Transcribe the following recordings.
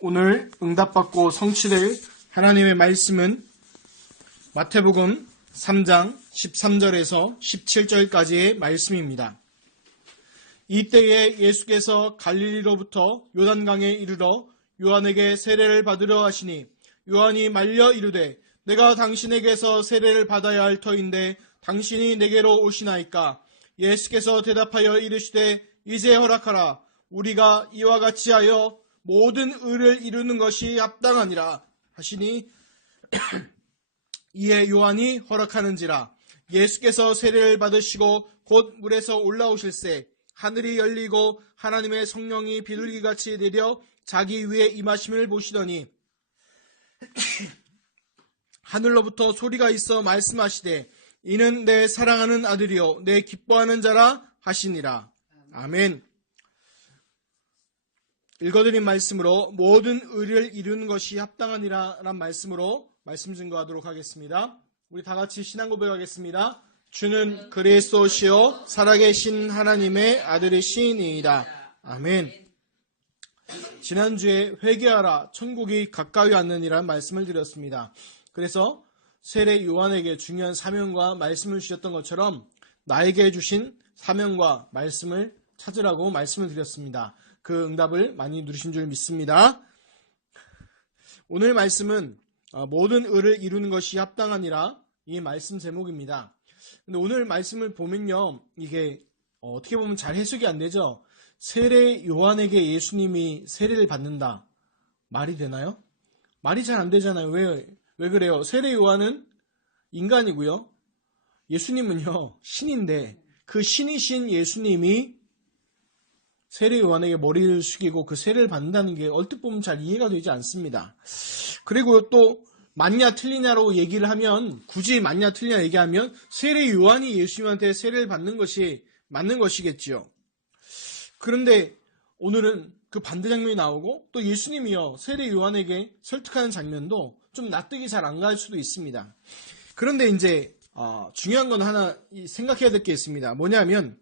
오늘 응답받고 성취될 하나님의 말씀은 마태복음 3장 13절에서 17절까지의 말씀입니다. 이때에 예수께서 갈릴리로부터 요단강에 이르러 요한에게 세례를 받으려 하시니 요한이 말려 이르되 내가 당신에게서 세례를 받아야 할 터인데 당신이 내게로 오시나이까? 예수께서 대답하여 이르시되 이제 허락하라. 우리가 이와 같이 하여 모든 의를 이루는 것이 합당하니라 하시니 이에 요한이 허락하는지라. 예수께서 세례를 받으시고 곧 물에서 올라오실새 하늘이 열리고 하나님의 성령이 비둘기같이 내려 자기 위에 임하심을 보시더니 하늘로부터 소리가 있어 말씀하시되 이는 내 사랑하는 아들이요 내 기뻐하는 자라 하시니라. 아멘. 읽어드린 말씀으로 모든 의를 이루는 것이 합당하니라 란 말씀으로 말씀 증거하도록 하겠습니다. 우리 다 같이 신앙 고백하겠습니다. 주는 그리스도시요 살아계신 하나님의 아들이시니이다. 아멘. 지난주에 회개하라 천국이 가까이 왔느니라는 말씀을 드렸습니다. 그래서 세례 요한에게 중요한 사명과 말씀을 주셨던 것처럼 나에게 주신 사명과 말씀을 찾으라고 말씀을 드렸습니다. 그 응답을 많이 누리신 줄 믿습니다. 오늘 말씀은 모든 의를 이루는 것이 합당하니라 이 말씀 제목입니다. 근데 오늘 말씀을 보면요, 이게 어떻게 보면 잘 해석이 안 되죠. 세례 요한에게 예수님이 세례를 받는다. 말이 되나요? 말이 잘 안 되잖아요. 왜 그래요? 세례 요한은 인간이고요. 예수님은요, 신인데 그 신이신 예수님이 세례 요한에게 머리를 숙이고 그 세례를 받는다는 게 얼핏 보면 잘 이해가 되지 않습니다. 그리고 또 맞냐 틀리냐로 얘기를 하면, 굳이 맞냐 틀리냐 얘기하면 세례 요한이 예수님한테 세례를 받는 것이 맞는 것이겠지요. 그런데 오늘은 그 반대 장면이 나오고 또 예수님이요 세례 요한에게 설득하는 장면도 좀 납득이 잘 안 갈 수도 있습니다. 그런데 이제 중요한 건 하나 생각해야 될 게 있습니다. 뭐냐면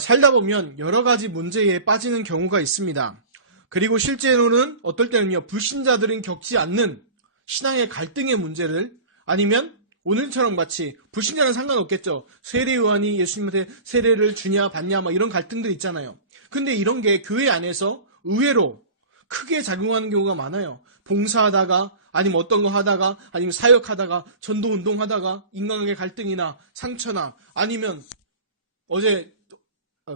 살다 보면 여러 가지 문제에 빠지는 경우가 있습니다. 그리고 실제로는 어떨 때는요, 불신자들은 겪지 않는 신앙의 갈등의 문제를, 아니면 오늘처럼 마치 불신자는 상관없겠죠. 세례 요한이 예수님한테 세례를 주냐 받냐 막 이런 갈등들 있잖아요. 근데 이런 게 교회 안에서 의외로 크게 작용하는 경우가 많아요. 봉사하다가, 아니면 어떤 거 하다가, 아니면 사역하다가, 전도운동 하다가 인간관계 갈등이나 상처나, 아니면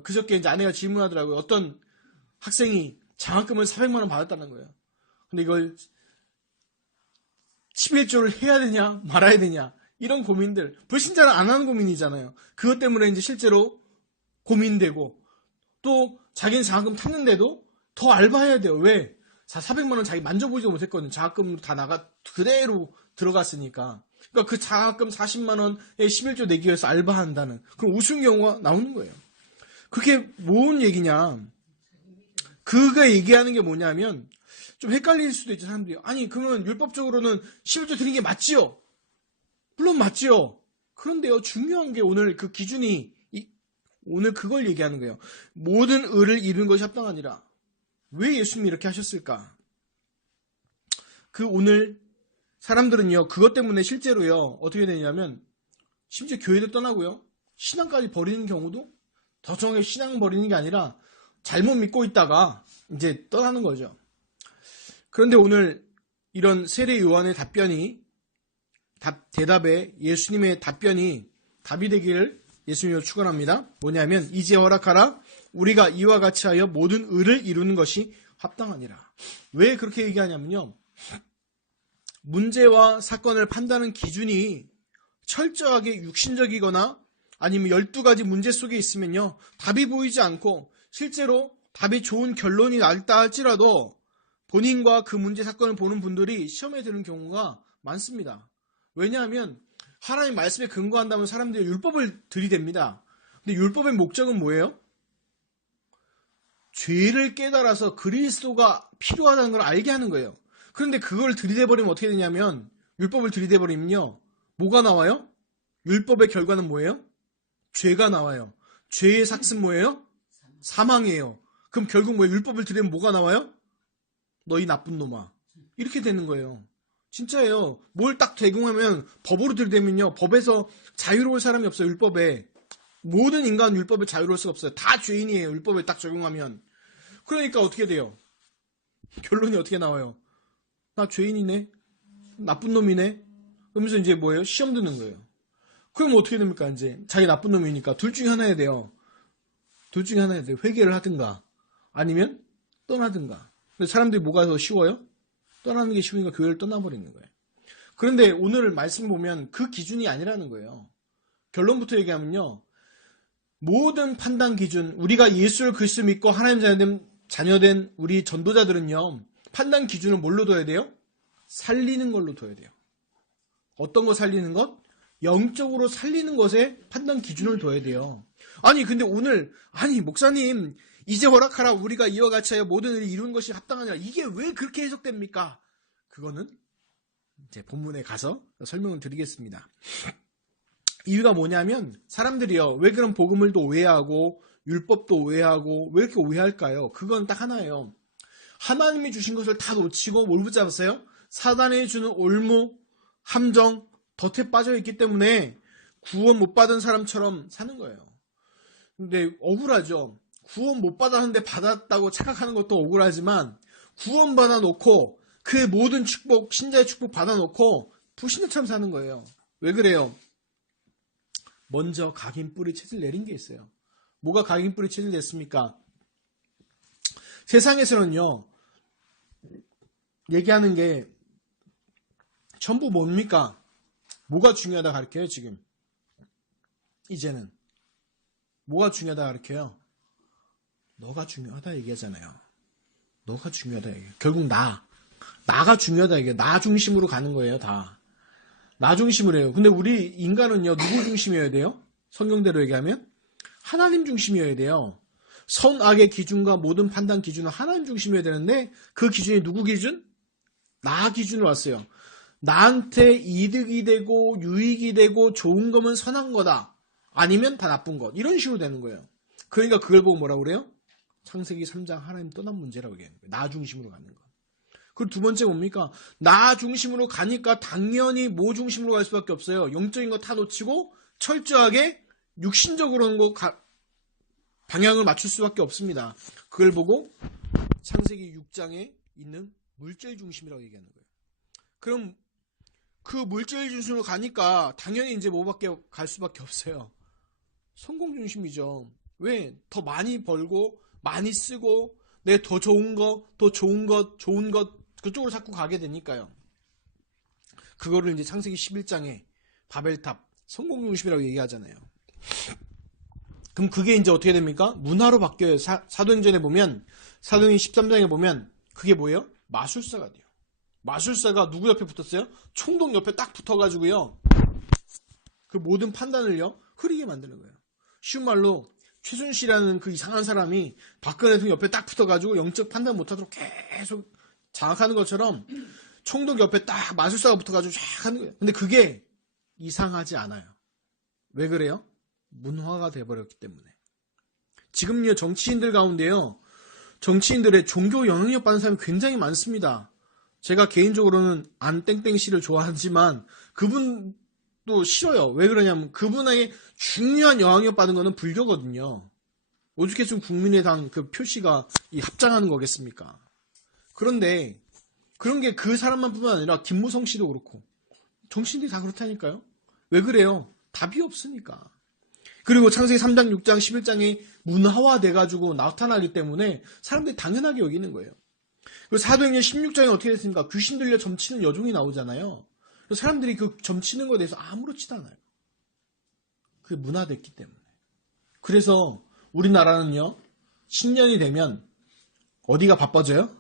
그저께 이제 아내가 질문하더라고요. 어떤 학생이 장학금을 400만 원 받았다는 거예요. 근데 이걸 11조를 해야 되냐 말아야 되냐 이런 고민들, 불신자는 안 하는 고민이잖아요. 그것 때문에 이제 실제로 고민되고, 또 자기는 장학금 탔는데도 더 알바해야 돼요. 왜? 400만 원 자기 만져보지도 못했거든요. 장학금 다 그대로 들어갔으니까. 그러니까 그 장학금 40만 원에 11조 내기 위해서 알바한다는 그런 우스운 경우가 나오는 거예요. 그게 뭔 얘기냐? 그가 얘기하는 게 뭐냐면, 좀 헷갈릴 수도 있죠, 사람들이. 아니, 그러면 율법적으로는 11조 드리는 게 맞지요? 물론 맞지요. 그런데요, 중요한 게 오늘 그 기준이, 오늘 그걸 얘기하는 거예요. 모든 의를 이루는 것이 합당하니라. 왜 예수님이 이렇게 하셨을까? 오늘 사람들은요, 그것 때문에 실제로요, 어떻게 되냐면, 심지어 교회도 떠나고요, 신앙까지 버리는 경우도, 더 정확하게 신앙 버리는 게 아니라 잘못 믿고 있다가 이제 떠나는 거죠. 그런데 오늘 이런 세례 요한의 대답에 예수님의 답변이 답이 되기를 예수님으로 축원합니다. 뭐냐면 이제 허락하라. 우리가 이와 같이 하여 모든 의를 이루는 것이 합당하니라. 왜 그렇게 얘기하냐면요, 문제와 사건을 판단하는 기준이 철저하게 육신적이거나 아니면 12가지 문제 속에 있으면요, 답이 보이지 않고 실제로 답이 좋은 결론이 났다 할지라도 본인과 그 문제 사건을 보는 분들이 시험에 드는 경우가 많습니다. 왜냐하면 하나님 말씀에 근거한다면 사람들이 율법을 들이댑니다. 근데 율법의 목적은 뭐예요? 죄를 깨달아서 그리스도가 필요하다는 걸 알게 하는 거예요. 그런데 그걸 들이대버리면 어떻게 되냐면, 율법을 들이대버리면요, 뭐가 나와요? 율법의 결과는 뭐예요? 죄가 나와요. 죄의 삭은 뭐예요? 사망이에요. 그럼 결국 율법을 들이면 뭐가 나와요? 너희 나쁜 놈아. 이렇게 되는 거예요. 진짜예요. 뭘 딱 적용하면 법으로 들이대면요. 법에서 자유로울 사람이 없어요. 율법에. 모든 인간 율법에 자유로울 수가 없어요. 다 죄인이에요. 율법에 딱 적용하면. 그러니까 어떻게 돼요? 결론이 어떻게 나와요? 나 죄인이네? 나쁜 놈이네? 그러면서 이제 뭐예요? 시험 드는 거예요. 그럼 어떻게 됩니까? 이제 자기 나쁜 놈이니까 둘 중에 하나 해야 돼요. 둘 중에 하나 해야 돼요. 회개를 하든가 아니면 떠나든가. 근데 사람들이 뭐가 더 쉬워요? 떠나는 게 쉬우니까 교회를 떠나버리는 거예요. 그런데 오늘 말씀 보면 그 기준이 아니라는 거예요. 결론부터 얘기하면요. 모든 판단 기준, 우리가 예수를 그리스도 믿고 하나님 자녀된 우리 전도자들은요. 판단 기준을 뭘로 둬야 돼요? 살리는 걸로 둬야 돼요. 어떤 거 살리는 것? 영적으로 살리는 것에 판단 기준을 둬야 돼요. 아니 근데 오늘 목사님 이제 허락하라 우리가 이와 같이 하여 모든 일을 이루는 것이 합당하니라. 이게 왜 그렇게 해석됩니까? 그거는 이제 본문에 가서 설명을 드리겠습니다. 이유가 뭐냐면 사람들이요. 왜 그런 복음을도 오해하고 율법도 오해하고 왜 이렇게 오해할까요? 그건 딱 하나예요. 하나님이 주신 것을 다 놓치고 뭘 붙잡았어요? 사단이 주는 올무, 함정, 덫에 빠져 있기 때문에 구원 못 받은 사람처럼 사는 거예요. 근데 억울하죠. 구원 못 받았는데 받았다고 착각하는 것도 억울하지만 구원 받아놓고 그 모든 축복, 신자의 축복 받아놓고 불신자처럼 사는 거예요. 왜 그래요? 먼저 각인 뿌리 채질 내린 게 있어요. 뭐가 각인 뿌리 채질 냈습니까? 세상에서는요. 얘기하는 게 전부 뭡니까? 뭐가 중요하다 가르쳐요 지금? 이제는 뭐가 중요하다 가르쳐요? 너가 중요하다 얘기하잖아요. 너가 중요하다 얘기해요. 결국 나가 중요하다 얘기해요. 나 중심으로 가는 거예요 다. 나 중심으로 해요. 근데 우리 인간은요 누구 중심이어야 돼요? 성경대로 얘기하면 하나님 중심이어야 돼요. 선악의 기준과 모든 판단 기준은 하나님 중심이어야 되는데 그 기준이 누구 기준? 나 기준으로 왔어요. 나한테 이득이 되고 유익이 되고 좋은 거면 선한 거다. 아니면 다 나쁜 것. 이런 식으로 되는 거예요. 그러니까 그걸 보고 뭐라고 그래요? 창세기 3장 하나님 떠난 문제라고 얘기하는 거예요. 나 중심으로 가는 거. 그리고 두 번째 뭡니까? 나 중심으로 가니까 당연히 뭐 중심으로 갈 수밖에 없어요. 영적인 거 다 놓치고 철저하게 육신적으로는 방향을 맞출 수밖에 없습니다. 그걸 보고 창세기 6장에 있는 물질 중심이라고 얘기하는 거예요. 그럼 그 물질 중심으로 가니까 당연히 이제 뭐밖에 갈 수밖에 없어요. 성공 중심이죠. 왜? 더 많이 벌고 많이 쓰고 내 더 좋은 거, 더 좋은 것, 좋은 것 그쪽으로 자꾸 가게 되니까요. 그거를 이제 창세기 11장에 바벨탑 성공 중심이라고 얘기하잖아요. 그럼 그게 이제 어떻게 됩니까? 문화로 바뀌어요. 사도행전에 보면 사도행전 13장에 보면 그게 뭐예요? 마술사가 돼요. 마술사가 누구 옆에 붙었어요? 총독 옆에 딱 붙어가지고요. 그 모든 판단을요 흐리게 만드는 거예요. 쉬운 말로 최순실이라는 그 이상한 사람이 박근혜 대통령 옆에 딱 붙어가지고 영적 판단 못하도록 계속 장악하는 것처럼 총독 옆에 딱 마술사가 붙어가지고 쫙 하는 거예요. 근데 그게 이상하지 않아요. 왜 그래요? 문화가 돼버렸기 때문에. 지금요 정치인들 가운데요. 정치인들의 종교 영향력 받는 사람이 굉장히 많습니다. 제가 개인적으로는 안땡땡씨를 좋아하지만 그분도 싫어요. 왜 그러냐면 그분에게 중요한 영향력 받은 거는 불교거든요. 오죽했으면 국민의당 그 표시가 합장하는 거겠습니까? 그런데 그런 게 그 사람만 뿐만 아니라 김무성 씨도 그렇고 정치인들이 다 그렇다니까요. 왜 그래요? 답이 없으니까. 그리고 창세기 3장, 6장, 11장이 문화화 돼가지고 나타나기 때문에 사람들이 당연하게 여기는 거예요. 그리고 사도행전 16장에 어떻게 됐습니까? 귀신 들려 점치는 여종이 나오잖아요. 사람들이 그 점치는 것에 대해서 아무렇지도 않아요. 그게 문화됐기 때문에. 그래서 우리나라는요. 신년이 되면 어디가 바빠져요?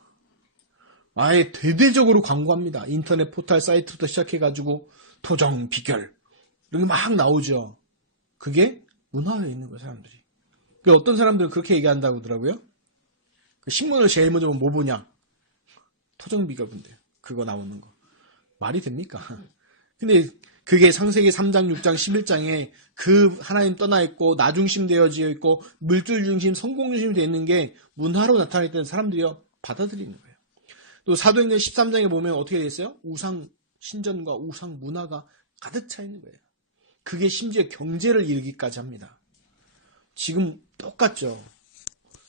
아예 대대적으로 광고합니다. 인터넷 포털 사이트부터 시작해가지고 토정, 비결 이런 게 막 나오죠. 그게 문화에 있는 거예요. 사람들이. 어떤 사람들은 그렇게 얘기한다고 하더라고요. 그 신문을 제일 먼저 보면 뭐 보냐? 토정, 비결 본대요. 그거 나오는 거. 말이 됩니까? 근데 그게 창세기 3장, 6장, 11장에 그 하나님 떠나 있고 나 중심 되어져 있고 물질 중심, 성공 중심이 되어 있는 게 문화로 나타날 때는 사람들이 받아들이는 거예요. 또 사도행전 13장에 보면 어떻게 되어 있어요? 우상 신전과 우상 문화가 가득 차 있는 거예요. 그게 심지어 경제를 이루기까지 합니다. 지금 똑같죠.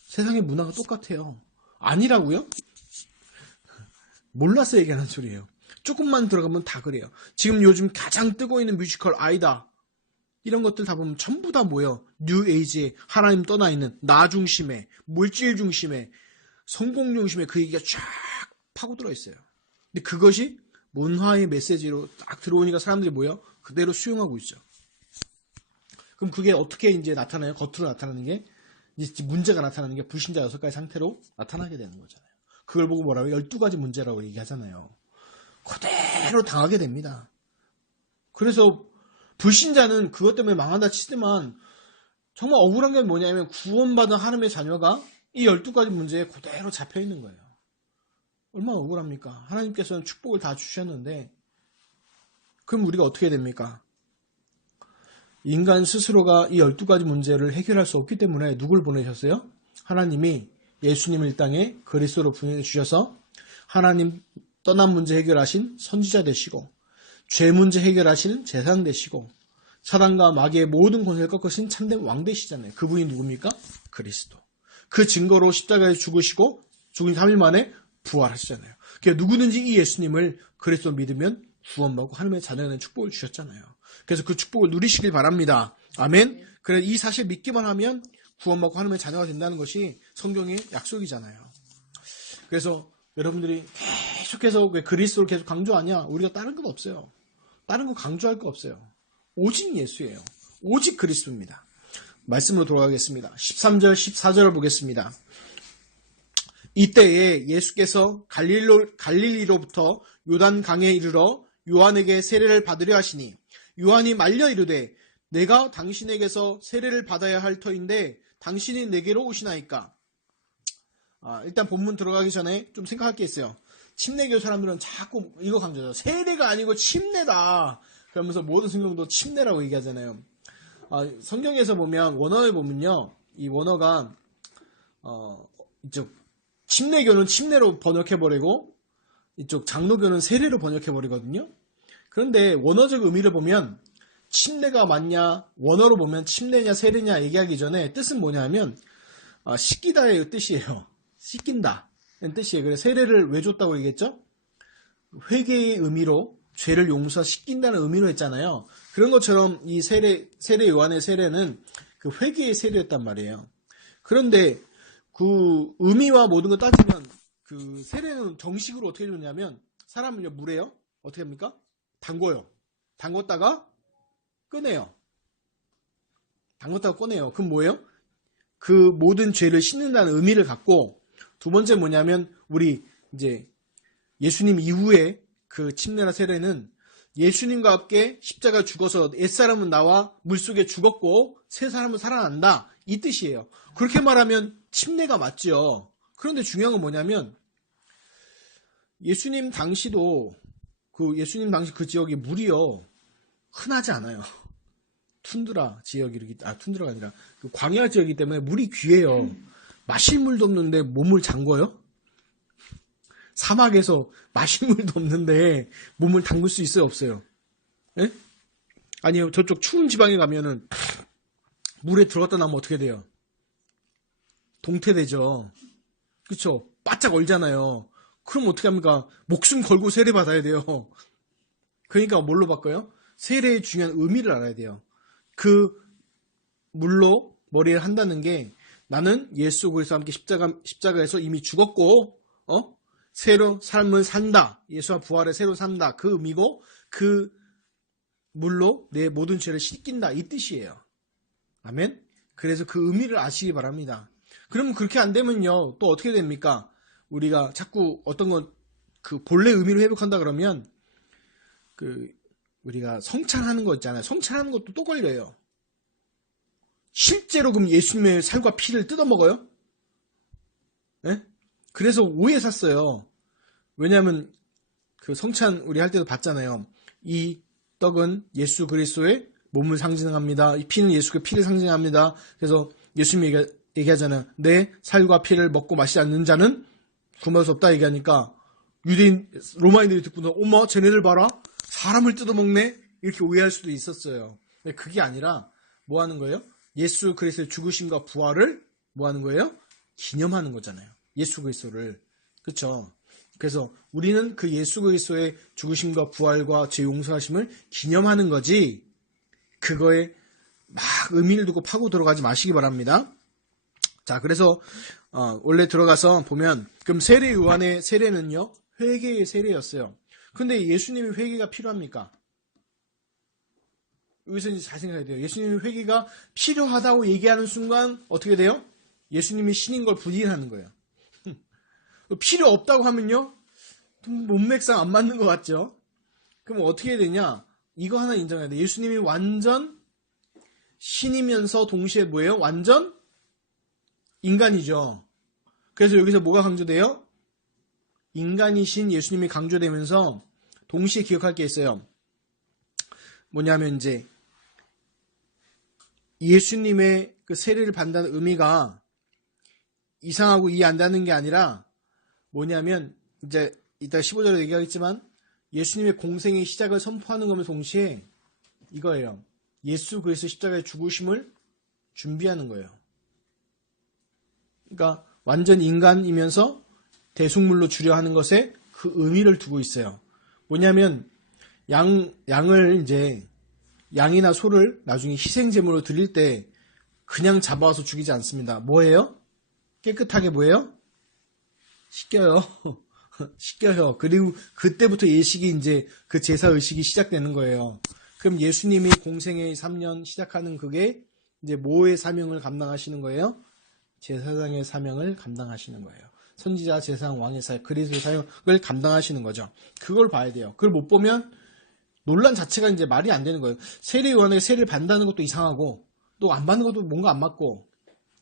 세상의 문화가 똑같아요. 아니라고요? 몰라서 얘기하는 소리예요. 조금만 들어가면 다 그래요. 지금 요즘 가장 뜨고 있는 뮤지컬 아이다. 이런 것들 다 보면 전부 다 뭐예요? 뉴 에이지에 하나님 떠나 있는 나 중심에, 물질 중심에, 성공 중심에 그 얘기가 쫙 파고들어 있어요. 근데 그것이 문화의 메시지로 딱 들어오니까 사람들이 뭐예요? 그대로 수용하고 있죠. 그럼 그게 어떻게 이제 나타나요? 겉으로 나타나는 게 이제 문제가 나타나는 게 불신자 6가지 상태로 나타나게 되는 거잖아요. 그걸 보고 뭐라고 12가지 문제라고 얘기하잖아요. 그대로 당하게 됩니다. 그래서 불신자는 그것 때문에 망한다 치지만 정말 억울한 게 뭐냐면 구원받은 하나님의 자녀가 이 12가지 문제에 그대로 잡혀 있는 거예요. 얼마나 억울합니까? 하나님께서는 축복을 다 주셨는데 그럼 우리가 어떻게 됩니까? 인간 스스로가 이 12가지 문제를 해결할 수 없기 때문에 누굴 보내셨어요? 하나님이 예수님을 이 땅에 그리스도로 보내주셔서 하나님 떠난 문제 해결하신 선지자 되시고 죄 문제 해결하시는 제사장 되시고 사단과 마귀의 모든 권세를 꺾으신 참된 왕 되시잖아요. 그분이 누굽니까? 그리스도. 그 증거로 십자가에 죽으시고 죽은 3일 만에 부활하시잖아요. 그러니까 누구든지 이 예수님을 그리스도 믿으면 구원받고 하나님의 자녀는 축복을 주셨잖아요. 그래서 그 축복을 누리시길 바랍니다. 아멘. 그래서 이 사실 믿기만 하면 구원받고 하나님의 자녀가 된다는 것이 성경의 약속이잖아요. 그래서 여러분들이 계속해서 그리스도를 계속 강조하냐? 우리가 다른 건 없어요. 다른 거 강조할 거 없어요. 오직 예수예요. 오직 그리스도입니다. 말씀으로 돌아가겠습니다. 13절, 14절을 보겠습니다. 이때에 예수께서 갈릴리로부터 요단강에 이르러 요한에게 세례를 받으려 하시니 요한이 말려 이르되 내가 당신에게서 세례를 받아야 할 터인데 당신이 내게로 오시나이까. 일단 본문 들어가기 전에 좀 생각할 게 있어요. 침례교 사람들은 자꾸 이거 강조하죠. 세례가 아니고 침례다. 그러면서 모든 성경도 침례라고 얘기하잖아요. 성경에서 보면 원어에 보면요. 이 원어가 이쪽 침례교는 침례로 번역해버리고 이쪽 장로교는 세례로 번역해버리거든요. 그런데 원어적 의미를 보면 침례가 맞냐 원어로 보면 침례냐 세례냐 얘기하기 전에 뜻은 뭐냐 하면 씻기다의 뜻이에요. 씻긴다 는 뜻이에요. 그래서 세례를 왜 줬다고 얘기했죠? 회개의 의미로 죄를 용서 씻긴다는 의미로 했잖아요. 그런 것처럼 이 세례 요한의 세례는 그 회개의 세례였단 말이에요. 그런데 그 의미와 모든 걸 따지면 그 세례는 정식으로 어떻게 줬냐면 사람을 물에요. 어떻게 합니까? 담궈요. 담궜다가 꺼내요. 담궜다가 꺼내요. 그럼 뭐예요? 그 모든 죄를 씻는다는 의미를 갖고 두 번째 뭐냐면 우리 이제 예수님 이후에 그 침례나 세례는 예수님과 함께 십자가 죽어서 옛사람은 나와 물속에 죽었고 새 사람은 살아난다 이 뜻이에요. 그렇게 말하면 침례가 맞죠. 그런데 중요한 건 뭐냐면 예수님 당시도 예수님 당시 그 지역이 물이요 흔하지 않아요. 툰드라 지역이 툰드라가 아니라 그 광야 지역이기 때문에 물이 귀해요. 마실 물도 없는데 몸을 잠궈요? 사막에서 마실 물도 없는데 몸을 담글 수 있어요, 없어요? 예? 아니요, 저쪽 추운 지방에 가면은 물에 들어갔다 나면 어떻게 돼요? 동태되죠. 그쵸? 바짝 얼잖아요. 그럼 어떻게 합니까? 목숨 걸고 세례 받아야 돼요. 그러니까 뭘로 바꿔요? 세례의 중요한 의미를 알아야 돼요. 그 물로 머리를 한다는 게 나는 예수 그리스도와 함께 십자가에서 이미 죽었고 새로 삶을 산다. 예수와 부활의 새로 산다. 그 의미고 그 물로 내 모든 죄를 씻긴다. 이 뜻이에요. 아멘. 그래서 그 의미를 아시기 바랍니다. 그러면 그렇게 안 되면요. 또 어떻게 됩니까? 우리가 자꾸 어떤 건 그 본래 의미로 회복한다 그러면 우리가 성찬하는 거 있잖아요. 성찬하는 것도 또 걸려요. 실제로 그럼 예수님의 살과 피를 뜯어먹어요? 네? 그래서 오해 샀어요. 왜냐하면 그 성찬 우리 할 때도 봤잖아요. 이 떡은 예수 그리스도의 몸을 상징합니다. 이 피는 예수의 피를 상징합니다. 그래서 예수님이 얘기하잖아요. 내 살과 피를 먹고 마시지 않는 자는 구원할 수 없다 얘기하니까 유대인, 로마인들이 듣고는 어머 쟤네들 봐라 사람을 뜯어먹네 이렇게 오해할 수도 있었어요. 근데 그게 아니라 뭐 하는 거예요? 예수 그리스도의 죽으심과 부활을 뭐 하는 거예요? 기념하는 거잖아요. 예수 그리스도를. 그렇죠? 그래서 우리는 그 예수 그리스도의 죽으심과 부활과 죄 용서하심을 기념하는 거지 그거에 막 의미를 두고 파고 들어가지 마시기 바랍니다. 자, 그래서 원래 들어가서 보면 그럼 세례 요한의 세례는요 회개의 세례였어요. 근데 예수님이 회개가 필요합니까? 여기서 이제 잘 생각해야 돼요. 예수님이 회개가 필요하다고 얘기하는 순간 어떻게 돼요? 예수님이 신인 걸 부인하는 거예요. 필요 없다고 하면요 몸맥상 안 맞는 것 같죠? 그럼 어떻게 해야 되냐? 이거 하나 인정해야 돼. 예수님이 완전 신이면서 동시에 뭐예요? 완전 인간이죠. 그래서 여기서 뭐가 강조돼요? 인간이신 예수님이 강조되면서 동시에 기억할 게 있어요. 뭐냐면 이제 예수님의 그 세례를 받는다는 의미가 이상하고 이해 안 되는 게 아니라 뭐냐면 이제 이따 15절에 얘기하겠지만 예수님의 공생의 시작을 선포하는 것과 동시에 이거예요. 예수 그리스도 십자가의 죽으심을 준비하는 거예요. 그러니까 완전 인간이면서 대속물로 주려 하는 것에 그 의미를 두고 있어요. 뭐냐면 양을 이제 양이나 소를 나중에 희생제물로 드릴 때 그냥 잡아와서 죽이지 않습니다. 뭐예요? 깨끗하게 뭐예요? 씻겨요. 씻겨요. 그리고 그때부터 예식이 이제 그 제사 의식이 시작되는 거예요. 그럼 예수님이 공생의 3년 시작하는 그게 이제 뭐의 사명을 감당하시는 거예요? 제사장의 사명을 감당하시는 거예요. 선지자, 제사장, 왕의 사역, 그리스도의 사역을 감당하시는 거죠. 그걸 봐야 돼요. 그걸 못 보면 논란 자체가 이제 말이 안 되는 거예요. 세례 요한에게 세례를 받는다는 것도 이상하고 또 안 받는 것도 뭔가 안 맞고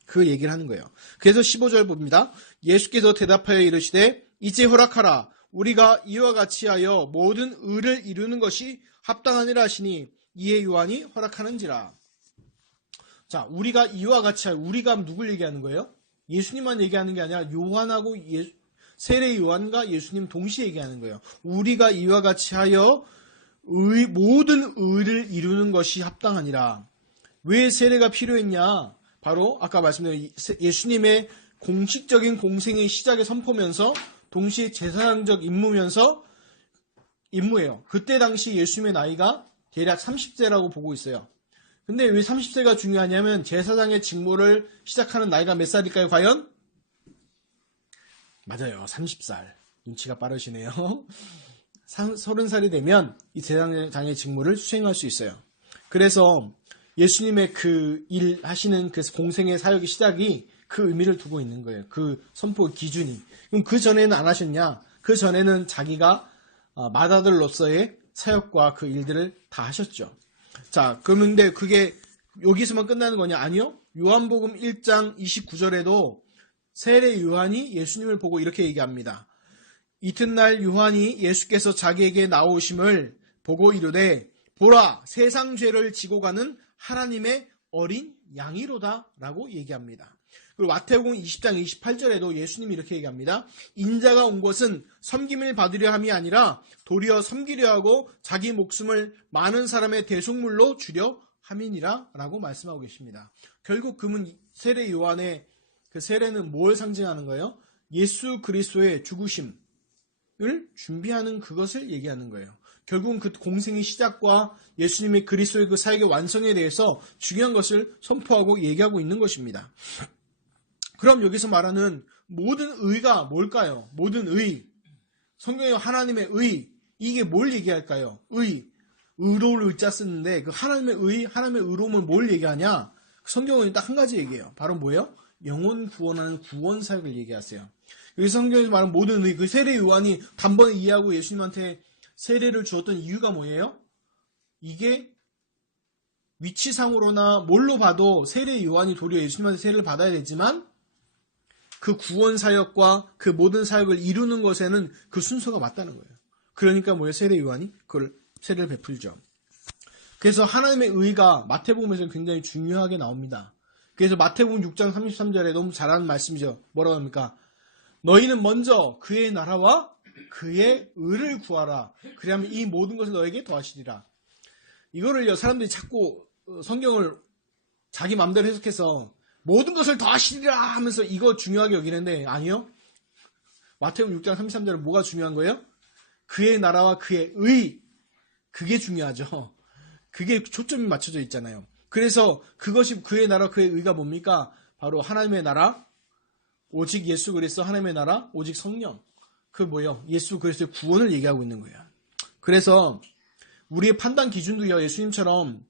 그 얘기를 하는 거예요. 그래서 15절 봅니다. 예수께서 대답하여 이르시되 이제 허락하라. 우리가 이와 같이 하여 모든 의를 이루는 것이 합당하니라 하시니 이에 요한이 허락하는지라. 자, 우리가 이와 같이 하여 우리가 누굴 얘기하는 거예요? 예수님만 얘기하는 게 아니라 요한하고 세례 요한과 예수님 동시에 얘기하는 거예요. 우리가 이와 같이 하여 모든 의를 이루는 것이 합당하니라. 왜 세례가 필요했냐? 바로 아까 말씀드린 예수님의 공식적인 공생의 시작에 선포면서 동시에 제사장적 임무예요. 그때 당시 예수님의 나이가 대략 30세라고 보고 있어요. 근데 왜 30세가 중요하냐면 제사장의 직무를 시작하는 나이가 몇 살일까요? 과연? 맞아요. 30살. 눈치가 빠르시네요. 30살이 되면 이 제사장의 직무를 수행할 수 있어요. 그래서 예수님의 그 일 하시는 그 공생의 사역의 시작이 그 의미를 두고 있는 거예요. 그 선포 기준이. 그럼 그 전에는 안 하셨냐? 그 전에는 자기가 맏아들로서의 사역과 그 일들을 다 하셨죠. 자, 그런데 그게 여기서만 끝나는 거냐? 아니요. 요한복음 1장 29절에도 세례 요한이 예수님을 보고 이렇게 얘기합니다. 이튿날 요한이 예수께서 자기에게 나오심을 보고 이르되 보라 세상 죄를 지고 가는 하나님의 어린 양이로다 라고 얘기합니다. 그리고 마태복음 20장 28절에도 예수님이 이렇게 얘기합니다. 인자가 온 것은 섬김을 받으려 함이 아니라 도리어 섬기려 하고 자기 목숨을 많은 사람의 대속물로 주려 함이니라 라고 말씀하고 계십니다. 결국 그분 세례 요한의 그 세례는 뭘 상징하는 거예요? 예수 그리스도의 죽으심을 준비하는 그것을 얘기하는 거예요. 결국은 그 공생의 시작과 예수님의 그리스도의 그 사역의 완성에 대해서 중요한 것을 선포하고 얘기하고 있는 것입니다. 그럼 여기서 말하는 모든 의가 뭘까요? 모든 의. 성경에 하나님의 의. 이게 뭘 얘기할까요? 의. 의로울 의자 쓰는데 그 하나님의 의, 하나님의 의로움을 뭘 얘기하냐? 성경은 딱 한 가지 얘기해요. 바로 뭐예요? 영혼 구원하는 구원 사역을 얘기하세요. 여기 성경에서 말하는 모든 의, 그 세례 요한이 단번에 이해하고 예수님한테 세례를 주었던 이유가 뭐예요? 이게 위치상으로나 뭘로 봐도 세례 요한이 도리어 예수님한테 세례를 받아야 되지만 그 구원 사역과 그 모든 사역을 이루는 것에는 그 순서가 맞다는 거예요. 그러니까 뭐예요? 세례 요한이 그걸 세례를 베풀죠. 그래서 하나님의 의가 마태복음에서는 굉장히 중요하게 나옵니다. 그래서 마태복음 6장 33절에 너무 잘하는 말씀이죠. 뭐라고 합니까? 너희는 먼저 그의 나라와 그의 의를 구하라. 그리하면 이 모든 것을 너에게 더하시리라. 이거를요, 사람들이 자꾸 성경을 자기 마음대로 해석해서 모든 것을 더하시리라 하면서 이거 중요하게 여기는데, 아니요. 마태복음 6장 33절은 뭐가 중요한 거예요? 그의 나라와 그의 의, 그게 중요하죠. 그게 초점이 맞춰져 있잖아요. 그래서 그것이 그의 나라, 그의 의가 뭡니까? 바로 하나님의 나라, 오직 예수 그리스도 하나님의 나라, 오직 성령. 그 뭐예요? 예수 그리스도의 구원을 얘기하고 있는 거예요. 그래서 우리의 판단 기준도요, 예수님처럼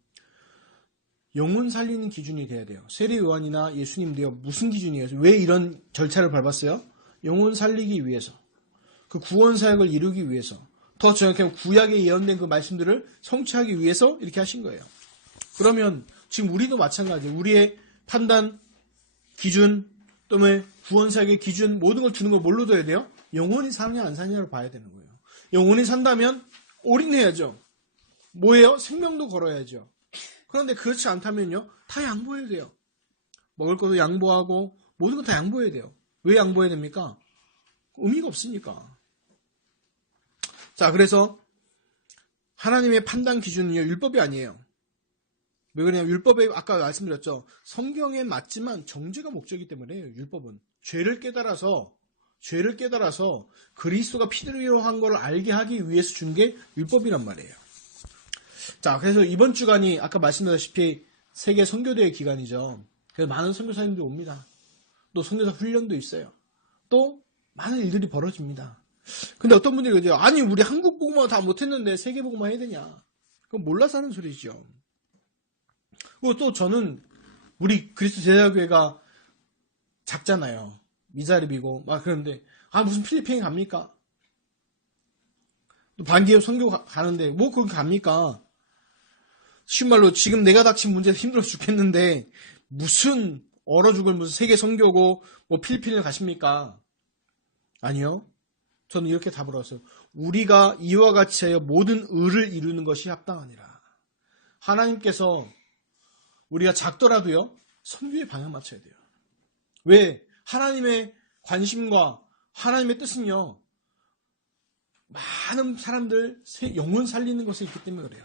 영혼 살리는 기준이 돼야 돼요. 세례 요한이나 예수님도요, 무슨 기준이에요? 왜 이런 절차를 밟았어요? 영혼 살리기 위해서. 그 구원 사역을 이루기 위해서. 더 정확하게 구약에 예언된 그 말씀들을 성취하기 위해서 이렇게 하신 거예요. 그러면 지금 우리도 마찬가지예요. 우리의 판단 기준, 또는 구원 사역의 기준, 모든 걸 두는 거 뭘로 둬야 돼요? 영혼이 사느냐 안 사느냐를 봐야 되는 거예요. 영혼이 산다면 올인해야죠. 뭐예요? 생명도 걸어야죠. 그런데 그렇지 않다면요, 다 양보해야 돼요. 먹을 것도 양보하고 모든 거 다 양보해야 돼요. 왜 양보해야 됩니까? 의미가 없으니까. 자, 그래서 하나님의 판단 기준은요, 율법이 아니에요. 왜 그러냐면 율법에 아까 말씀드렸죠. 성경에 맞지만 정죄가 목적이기 때문에 율법은 죄를 깨달아서 그리스도가 필요한 걸 알게 하기 위해서 준 게 율법이란 말이에요. 자, 그래서 이번 주간이 아까 말씀드렸다시피 세계 선교대회 기간이죠. 그래서 많은 선교사님들이 옵니다. 또 선교사 훈련도 있어요. 또 많은 일들이 벌어집니다. 근데 어떤 분들이 그러죠. 아니, 우리 한국 복음만 다 못했는데 세계 복음만 해야 되냐. 그건 몰라서 하는 소리죠. 그리고 또 저는 우리 그리스도 제자교회가 작잖아요. 미자립이고 막 그런데 무슨 필리핀에 갑니까? 또 반기업 선교 가는데 뭐 거기 갑니까? 쉬운 말로 지금 내가 닥친 문제도 힘들어 죽겠는데 무슨 얼어 죽을 무슨 세계 선교고 뭐 필리핀을 가십니까? 아니요. 저는 이렇게 답을 얻었어요. 우리가 이와 같이 하여 모든 의를 이루는 것이 합당하니라. 하나님께서 우리가 작더라도요, 선교에 방향 맞춰야 돼요. 왜? 하나님의 관심과 하나님의 뜻은요, 많은 사람들 영혼 살리는 것에 있기 때문에 그래요.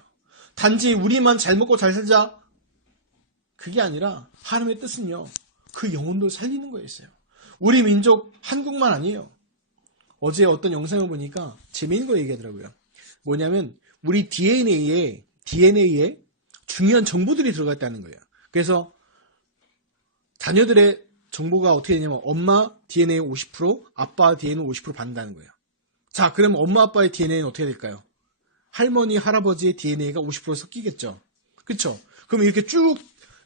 단지 우리만 잘 먹고 잘 살자, 그게 아니라 하나님의 뜻은요, 그 영혼들 살리는 거에 있어요. 우리 민족 한국만 아니에요. 어제 어떤 영상을 보니까 재미있는 거 얘기하더라고요. 뭐냐면 우리 DNA에 중요한 정보들이 들어가 있다는 거예요. 그래서 자녀들의 정보가 어떻게 되냐면 엄마 DNA 50%, 아빠 DNA는 50% 받는다는 거예요. 자, 그러면 엄마 아빠의 DNA는 어떻게 될까요? 할머니, 할아버지의 DNA가 50% 섞이겠죠. 그렇죠? 그럼 이렇게 쭉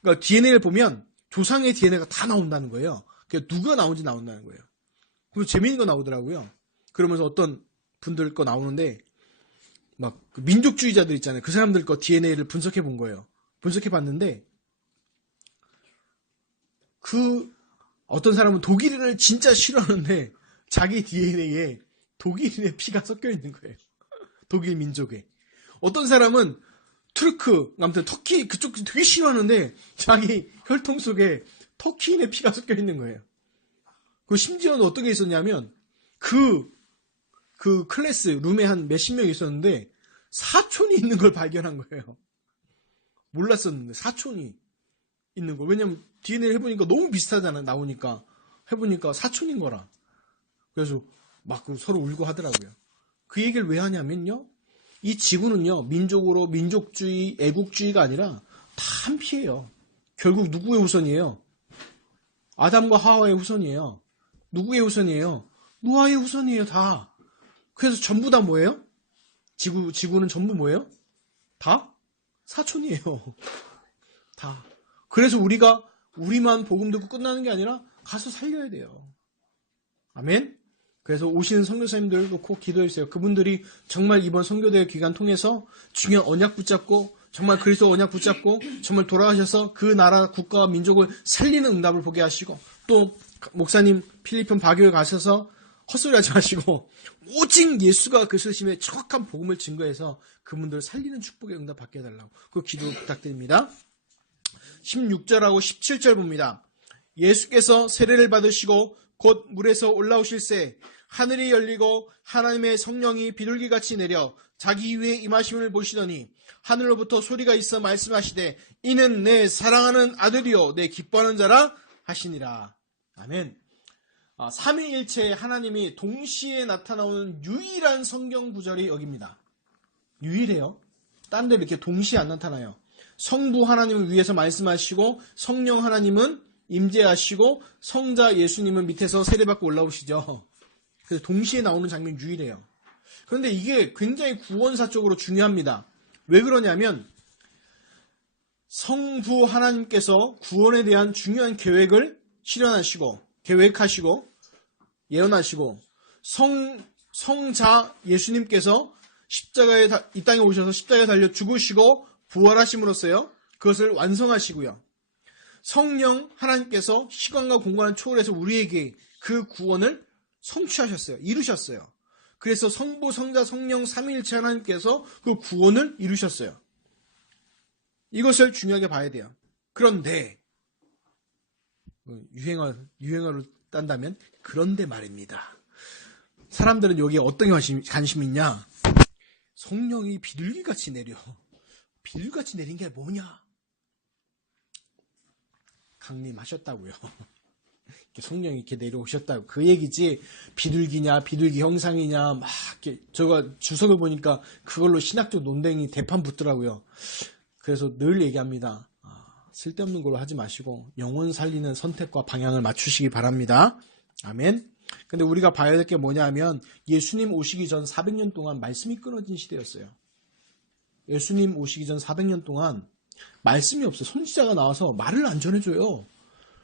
그러니까 DNA를 보면 조상의 DNA가 다 나온다는 거예요. 그러니까 누가 나온지 나온다는 거예요. 그리고 재미있는 거 나오더라고요. 그러면서 어떤 분들 거 나오는데 막 민족주의자들 있잖아요. 그 사람들 거 DNA를 분석해 본 거예요. 분석해 봤는데 어떤 사람은 독일인을 진짜 싫어하는데 자기 DNA에 독일인의 피가 섞여 있는 거예요. 독일 민족에. 어떤 사람은 투르크, 아무튼 터키 그쪽 되게 싫어하는데 자기 혈통 속에 터키인의 피가 섞여 있는 거예요. 그 심지어는 어떤 게 있었냐면 그 클래스 룸에 한 몇십 명 있었는데 사촌이 있는 걸 발견한 거예요. 몰랐었는데 사촌이 있는 거. 왜냐면 DNA를 해보니까 너무 비슷하잖아. 나오니까 해보니까 사촌인 거라. 그래서 막 서로 울고 하더라고요. 그 얘기를 왜 하냐면요, 이 지구는요 민족으로 민족주의, 애국주의가 아니라 다 한 피예요. 결국 누구의 후손이에요? 아담과 하와의 후손이에요. 누구의 후손이에요? 노아의 후손이에요. 다. 그래서 전부 다 뭐예요? 지구는 전부 뭐예요? 다 사촌이에요. 다. 그래서 우리만 복음 듣고 끝나는 게 아니라 가서 살려야 돼요. 아멘. 그래서 오시는 선교사님들도 꼭 기도해주세요. 그분들이 정말 이번 선교대회 기간 통해서 중요한 언약 붙잡고 정말 그리스도 언약 붙잡고 정말 돌아가셔서 그 나라 국가와 민족을 살리는 응답을 보게 하시고, 또 목사님 필리핀 바교에 가셔서 헛소리하지 마시고 오직 예수가 그리스도심의 정확한 복음을 증거해서 그분들을 살리는 축복의 응답 받게 해달라고 그 기도 부탁드립니다. 16절하고 17절 봅니다. 예수께서 세례를 받으시고 곧 물에서 올라오실새 하늘이 열리고 하나님의 성령이 비둘기같이 내려 자기 위에 임하심을 보시더니 하늘로부터 소리가 있어 말씀하시되 이는 내 사랑하는 아들이요 내 기뻐하는 자라 하시니라. 아멘. 삼위일체의 하나님이 동시에 나타나오는 유일한 성경 구절이 여기입니다. 유일해요. 딴 데 이렇게 동시에 안 나타나요. 성부 하나님은 위에서 말씀하시고 성령 하나님은 임재하시고 성자 예수님은 밑에서 세례받고 올라오시죠. 그래서 동시에 나오는 장면이 유일해요. 그런데 이게 굉장히 구원사적으로 중요합니다. 왜 그러냐면 성부 하나님께서 구원에 대한 중요한 계획을 실현하시고 계획하시고 예언하시고 성자 예수님께서 이 땅에 오셔서 십자가에 달려 죽으시고 부활하심으로써요 그것을 완성하시고요. 성령 하나님께서 시간과 공간을 초월해서 우리에게 그 구원을 성취하셨어요. 이루셨어요. 그래서 성부, 성자, 성령 삼위일체 하나님께서 그 구원을 이루셨어요. 이것을 중요하게 봐야 돼요. 그런데 유행어를 딴다면 그런데 말입니다. 사람들은 여기에 어떤 관심이 있냐? 성령이 비둘기같이 내려. 비둘기같이 내린 게 뭐냐? 강림하셨다고요. 성령이 이렇게 내려오셨다고 그 얘기지. 비둘기냐 비둘기 형상이냐 막 이렇게 제가 주석을 보니까 그걸로 신학적 논쟁이 대판 붙더라고요. 그래서 늘 얘기합니다. 쓸데없는 걸로 하지 마시고 영혼 살리는 선택과 방향을 맞추시기 바랍니다. 아멘. 근데 우리가 봐야 될 게 뭐냐면 예수님 오시기 전 400년 동안 말씀이 끊어진 시대였어요. 예수님 오시기 전 400년 동안 말씀이 없어요. 선지자가 나와서 말을 안 전해줘요.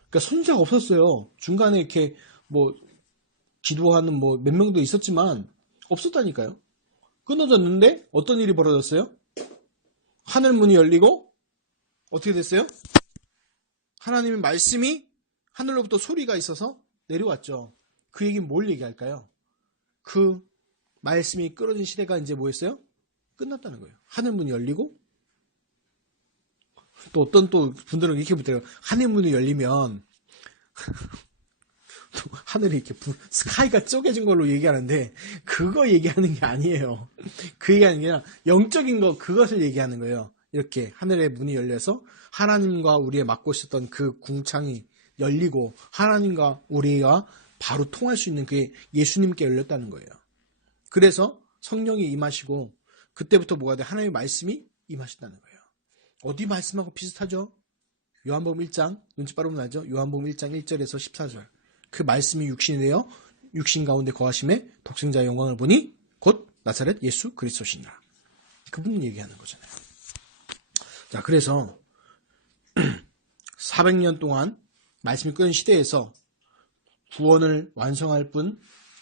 그러니까 선지자가 없었어요. 중간에 이렇게 기도하는 몇 명도 있었지만 없었다니까요. 끊어졌는데 어떤 일이 벌어졌어요? 하늘 문이 열리고 어떻게 됐어요? 하나님의 말씀이 하늘로부터 소리가 있어서 내려왔죠. 그 얘기는 뭘 얘기할까요? 그 말씀이 끊어진 시대가 이제 뭐였어요? 끝났다는 거예요. 하늘 문이 열리고 또 어떤 분들은 이렇게 붙어요. 하늘 문이 열리면 또 하늘이 이렇게 스카이가 쪼개진 걸로 얘기하는데 그거 얘기하는 게 아니에요. 그 얘기하는 게 아니라 영적인 거 그것을 얘기하는 거예요. 이렇게 하늘의 문이 열려서 하나님과 우리의 맡고 있었던 그 궁창이 열리고 하나님과 우리가 바로 통할 수 있는 그게 예수님께 열렸다는 거예요. 그래서 성령이 임하시고 그때부터 뭐가 돼? 하나님의 말씀이 임하신다는 거예요. 어디 말씀하고 비슷하죠? 요한복음 1장, 눈치 빠르면 알죠? 요한복음 1장 1절에서 14절. 그 말씀이 육신이 되어 육신 가운데 거하심에 독생자의 영광을 보니 곧 나사렛 예수 그리스도시니라. 그분을 얘기하는 거잖아요. 자, 그래서 400년 동안 말씀이 끊은 시대에서 구원을 완성할 분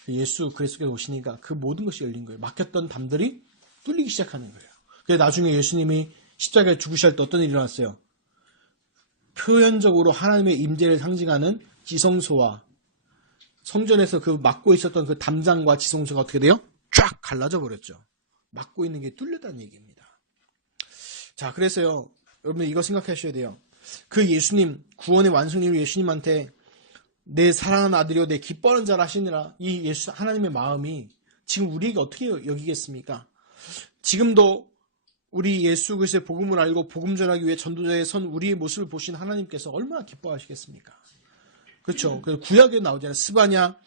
예수 그리스도께서 오시니까 그 모든 것이 열린 거예요. 막혔던 담들이 뚫리기 시작하는 거예요. 그래서 나중에 예수님이 십자가에 죽으실 때 어떤 일이 일어났어요? 표현적으로 하나님의 임재를 상징하는 지성소와 성전에서 그 막고 있었던 그 담장과 지성소가 어떻게 돼요? 쫙 갈라져 버렸죠. 막고 있는 게 뚫렸다는 얘기입니다. 자, 그래서요, 여러분 이거 생각하셔야 돼요. 그 예수님, 구원의 완성님을 예수님한테 내 사랑하는 아들이요 내 기뻐하는 자라 하시느라 이 예수 하나님의 마음이 지금 우리에게 어떻게 여기겠습니까? 지금도 우리 예수 그리스도의 복음을 알고 복음 전하기 위해 전도자의 선 우리의 모습을 보신 하나님께서 얼마나 기뻐하시겠습니까? 그렇죠. 그래서 구약에 나오잖아요. 스바냐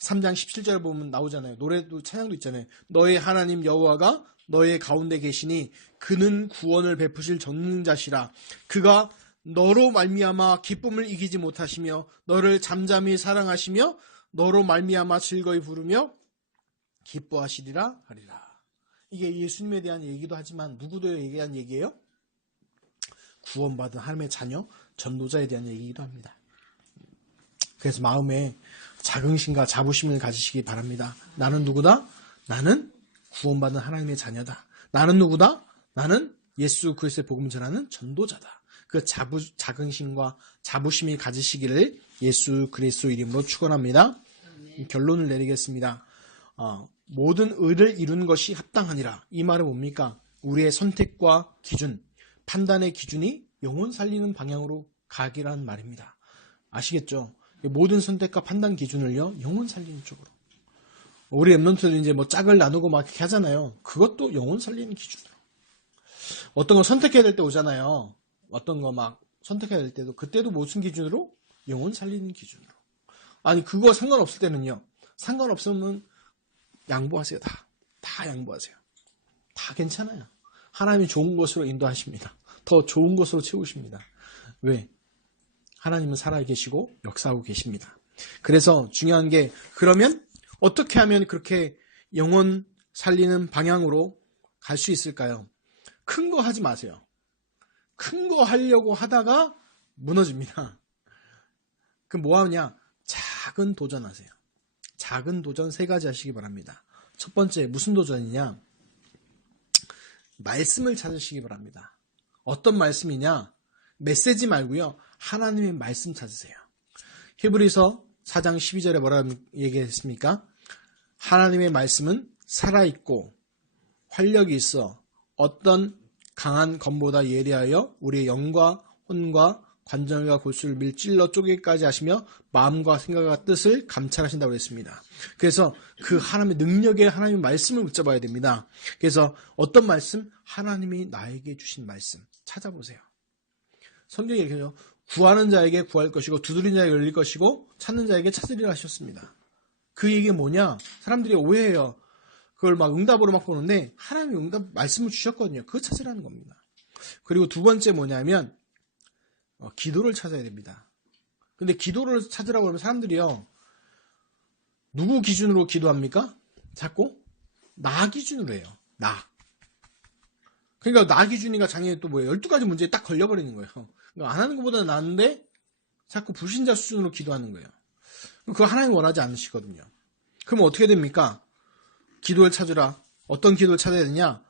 3장 17절 보면 나오잖아요. 노래도 찬양도 있잖아요. 너의 하나님 여호와가 너의 가운데 계시니 그는 구원을 베푸실 전능자시라. 그가 너로 말미암아 기쁨을 이기지 못하시며 너를 잠잠히 사랑하시며 너로 말미암아 즐거이 부르며 기뻐하시리라 하리라. 이게 예수님에 대한 얘기도 하지만 누구도에 대한 얘기예요? 구원받은 하나님의 자녀, 전도자에 대한 얘기이기도 합니다. 그래서 마음에 자긍심과 자부심을 가지시기 바랍니다. 나는 누구다? 나는 구원받은 하나님의 자녀다. 나는 누구다? 나는 예수 그리스도의 복음을 전하는 전도자다. 그 자긍심과 자부심이 가지시기를 예수 그리스도 이름으로 축원합니다. 결론을 내리겠습니다. 모든 의를 이루는 것이 합당하니라. 이 말은 뭡니까? 우리의 선택과 기준, 판단의 기준이 영혼 살리는 방향으로 가기란 말입니다. 아시겠죠? 모든 선택과 판단 기준을요, 영혼 살리는 쪽으로. 우리 랩런트들 이제 뭐 짝을 나누고 막 이렇게 하잖아요. 그것도 영혼 살리는 기준으로. 어떤 거 선택해야 될 때 오잖아요. 어떤 거 막 선택해야 될 때도 그때도 무슨 기준으로? 영혼 살리는 기준으로. 아니 그거 상관없을 때는요. 상관없으면 양보하세요. 다 양보하세요. 다 괜찮아요. 하나님이 좋은 것으로 인도하십니다. 더 좋은 것으로 채우십니다. 왜? 하나님은 살아계시고 역사하고 계십니다. 그래서 중요한 게 그러면 어떻게 하면 그렇게 영혼 살리는 방향으로 갈 수 있을까요? 큰 거 하지 마세요. 큰 거 하려고 하다가 무너집니다. 그럼 뭐 하냐? 작은 도전하세요. 작은 도전 3가지 하시기 바랍니다. 첫 번째 무슨 도전이냐? 말씀을 찾으시기 바랍니다. 어떤 말씀이냐? 메시지 말고요. 하나님의 말씀 찾으세요. 히브리서 4장 12절에 뭐라고 얘기했습니까? 하나님의 말씀은 살아있고 활력이 있어 어떤 강한 검보다 예리하여 우리의 영과 혼과 관절과 골수를 밀찔러 쪼개기까지 하시며 마음과 생각과 뜻을 감찰하신다고 했습니다. 그래서 그 하나님의 능력의 하나님의 말씀을 붙잡아야 됩니다. 그래서 어떤 말씀? 하나님이 나에게 주신 말씀 찾아보세요. 성경이 이렇게 해요. 구하는 자에게 구할 것이고 두드리는 자에게 열릴 것이고 찾는 자에게 찾으리라 하셨습니다. 그 얘기가 뭐냐? 사람들이 오해해요. 그걸 막 응답으로 막 보는데 하나님이 응답 말씀을 주셨거든요. 그거 찾으라는 겁니다. 그리고 두 번째 뭐냐면 기도를 찾아야 됩니다. 근데 기도를 찾으라고 하면 사람들이요. 누구 기준으로 기도합니까? 자꾸 나 기준으로 해요. 나. 그러니까 나 기준이가 장애에 또 뭐예요? 12가지 문제에 딱 걸려버리는 거예요. 그러니까 안 하는 것보다 나은데 자꾸 불신자 수준으로 기도하는 거예요. 그거 하나님 원하지 않으시거든요. 그럼 어떻게 됩니까? 기도를 찾으라. 어떤 기도를 찾아야 되냐?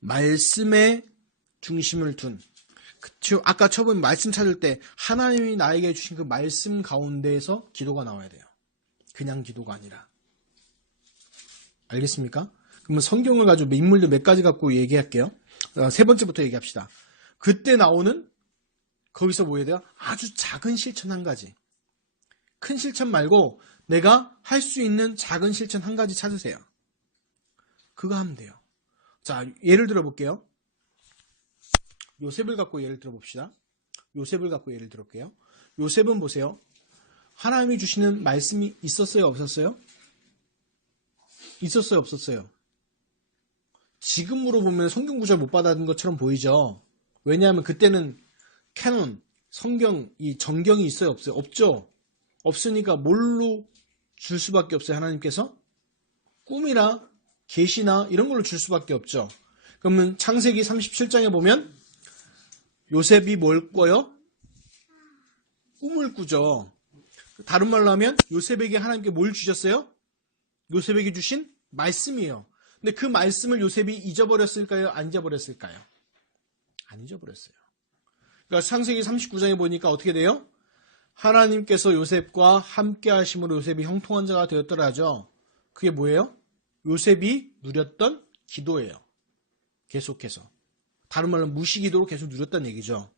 말씀에 중심을 둔. 아까 처음 말씀 찾을 때 하나님이 나에게 주신 그 말씀 가운데에서 기도가 나와야 돼요. 그냥 기도가 아니라. 알겠습니까? 그러면 성경을 가지고 인물들 몇 가지 갖고 얘기할게요. 3번째부터 얘기합시다. 그때 나오는 거기서 뭐 해야 돼요? 아주 작은 실천 1가지. 큰 실천 말고 내가 할 수 있는 작은 실천 1가지 찾으세요. 그거 하면 돼요. 자, 예를 들어 볼게요. 요셉을 갖고 예를 들어 봅시다. 요셉을 갖고 예를 들어 볼게요. 요셉은 보세요. 하나님이 주시는 말씀이 있었어요? 없었어요? 있었어요? 없었어요? 지금으로 보면 성경 구절 못 받은 것처럼 보이죠? 왜냐하면 그때는 캐논, 성경, 이 정경이 있어요? 없어요? 없죠? 없으니까 뭘로 줄 수밖에 없어요? 하나님께서? 꿈이나 계시나 이런 걸로 줄 수밖에 없죠. 그러면 창세기 37장에 보면 요셉이 뭘 꿔요? 꿈을 꾸죠. 다른 말로 하면 요셉에게 하나님께 뭘 주셨어요? 요셉에게 주신 말씀이에요. 근데 그 말씀을 요셉이 잊어버렸을까요? 안 잊어버렸을까요? 안 잊어버렸어요. 그러니까 창세기 39장에 보니까 어떻게 돼요? 하나님께서 요셉과 함께 하심으로 요셉이 형통한 자가 되었더라 하죠. 그게 뭐예요? 요셉이 누렸던 기도예요. 계속해서. 다른 말로 무시기도로 계속 누렸다는 얘기죠.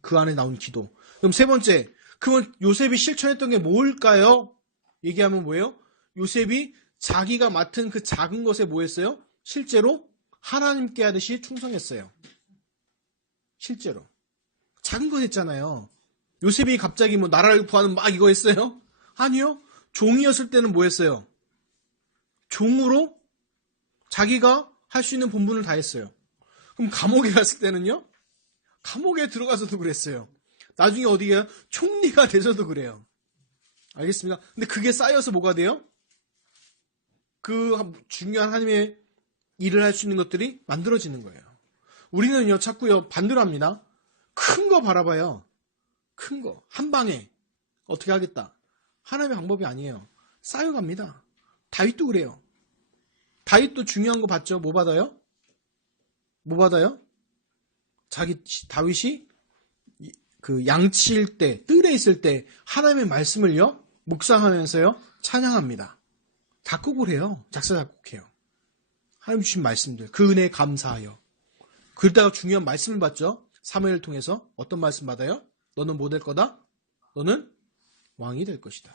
그 안에 나온 기도. 그럼 3번째, 그러면 요셉이 실천했던 게 뭘까요? 얘기하면 뭐예요? 요셉이 자기가 맡은 그 작은 것에 뭐 했어요? 실제로 하나님께 하듯이 충성했어요. 실제로. 작은 거 했잖아요. 요셉이 갑자기 뭐 나라를 구하는 막 이거 했어요? 아니요. 종이었을 때는 뭐 했어요? 종으로 자기가 할 수 있는 본분을 다 했어요. 그럼 감옥에 갔을 때는요? 감옥에 들어가서도 그랬어요. 나중에 어디에 총리가 돼서도 그래요. 알겠습니까? 근데 그게 쌓여서 뭐가 돼요? 그 중요한 하나님의 일을 할 수 있는 것들이 만들어지는 거예요. 우리는요, 자꾸요, 반대로 합니다. 큰 거 바라봐요. 큰 거. 한 방에. 어떻게 하겠다. 하나님의 방법이 아니에요. 쌓여갑니다. 다윗도 그래요. 다윗도 중요한 거 봤죠? 뭐 받아요? 뭐 받아요? 다윗이 그 양치일 때, 뜰에 있을 때 하나님의 말씀을요, 묵상하면서요, 찬양합니다. 작곡을 해요. 작사, 작곡해요. 하나님 주신 말씀들, 그 은혜에 감사하여. 그러다가 중요한 말씀을 받죠? 사무엘을 통해서 어떤 말씀 받아요? 너는 뭐 될 거다? 너는 왕이 될 것이다.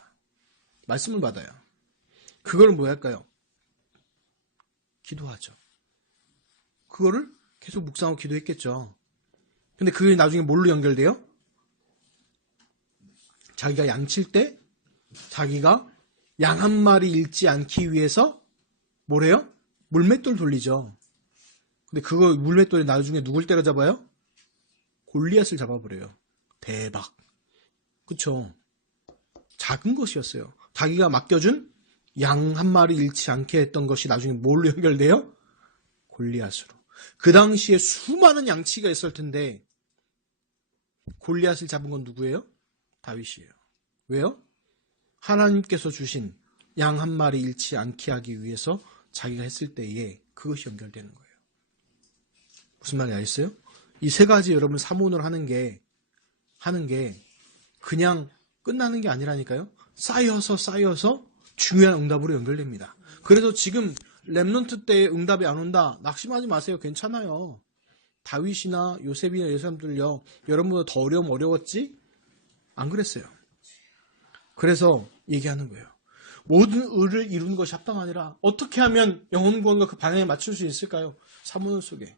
말씀을 받아요. 그걸 뭐 할까요? 기도하죠. 그거를 계속 묵상하고 기도했겠죠. 근데 그게 나중에 뭘로 연결돼요? 자기가 양칠 때 자기가 양 한 마리 잃지 않기 위해서 뭐래요? 물맷돌 돌리죠. 근데 그거 물맷돌이 나중에 누굴 때려잡아요? 골리앗을 잡아버려요. 대박. 그쵸? 작은 것이었어요. 자기가 맡겨준 양 한 마리 잃지 않게 했던 것이 나중에 뭘로 연결돼요? 골리앗으로. 그 당시에 수많은 양치가 있을 텐데 골리앗을 잡은 건 누구예요? 다윗이에요. 왜요? 하나님께서 주신 양 한 마리 잃지 않게 하기 위해서 자기가 했을 때에 그것이 연결되는 거예요. 무슨 말인지 알겠어요? 이 세 가지 여러분 사모를 하는 게 그냥 끝나는 게 아니라니까요. 쌓여서 중요한 응답으로 연결됩니다. 그래서 지금 렘넌트 때의 응답이 안 온다. 낙심하지 마세요. 괜찮아요. 다윗이나 요셉이나 이 사람들요. 여러분보다 더 어려웠지? 안 그랬어요. 그래서 얘기하는 거예요. 모든 의를 이루는 것이 합당하니라. 어떻게 하면 영혼 구원과 그 방향에 맞출 수 있을까요? 사모는 속에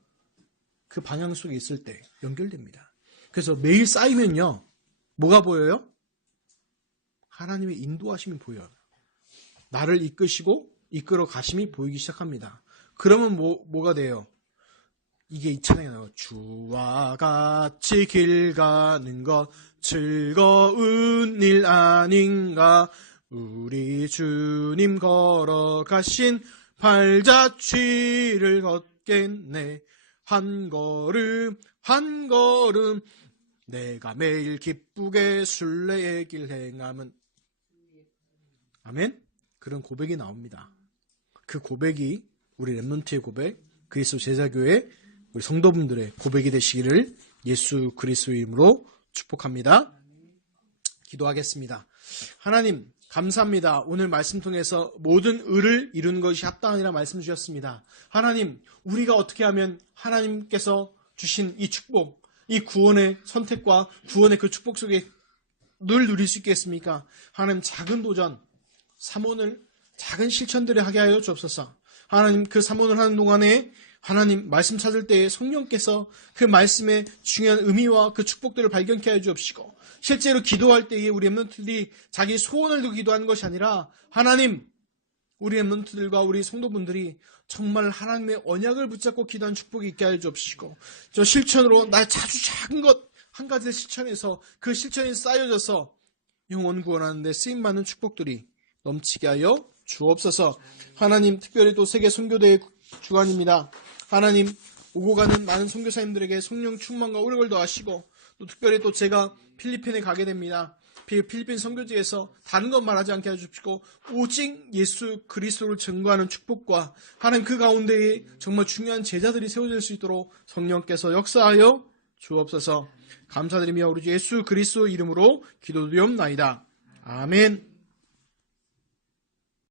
그 방향 속에 있을 때 연결됩니다. 그래서 매일 쌓이면요. 뭐가 보여요? 하나님의 인도하심이 보여요. 나를 이끄시고 이끌어 가심이 보이기 시작합니다. 그러면 뭐가 돼요? 이게 이 찬양이 나와요. 주와 같이 길 가는 것 즐거운 일 아닌가. 우리 주님 걸어가신 발자취를 걷겠네. 한 걸음 한 걸음 내가 매일 기쁘게 순례의 길 행함은. 아멘. 그런 고백이 나옵니다. 그 고백이 우리 렘넌트의 고백, 그리스도 제자교회 우리 성도분들의 고백이 되시기를 예수 그리스도의 이름으로 축복합니다. 기도하겠습니다. 하나님 감사합니다. 오늘 말씀 통해서 모든 의를 이루는 것이 합당하니라 말씀 주셨습니다. 하나님, 우리가 어떻게 하면 하나님께서 주신 이 축복, 이 구원의 선택과 구원의 그 축복 속에 늘 누릴 수 있겠습니까? 하나님, 작은 도전, 사모를 작은 실천들을 하게 하여 주옵소서. 하나님, 그 사모를 하는 동안에 하나님 말씀 찾을 때에 성령께서 그 말씀의 중요한 의미와 그 축복들을 발견케 하여 주옵시고, 실제로 기도할 때에 우리 렘넌트들이 자기 소원을 두고 기도하는 것이 아니라 하나님, 우리 렘넌트들과 우리 성도분들이 정말 하나님의 언약을 붙잡고 기도하는 축복이 있게 하여 주옵시고, 저 실천으로 나의 아주 작은 것 한 가지를 실천해서 그 실천이 쌓여져서 영혼 구원하는 데 쓰임받는 축복들이 넘치게 하여 주옵소서. 하나님, 특별히 또 세계 선교대의 주관입니다. 하나님, 오고 가는 많은 선교사님들에게 성령 충만과 오력을 더하시고, 또 특별히 또 제가 필리핀에 가게 됩니다. 필리핀 선교지에서 다른 것 말하지 않게 해주시고 오직 예수 그리스도를 증거하는 축복과 하나님 그 가운데에 정말 중요한 제자들이 세워질 수 있도록 성령께서 역사하여 주옵소서. 감사드리며 우리 주 예수 그리스도 이름으로 기도드리옵나이다. 아멘.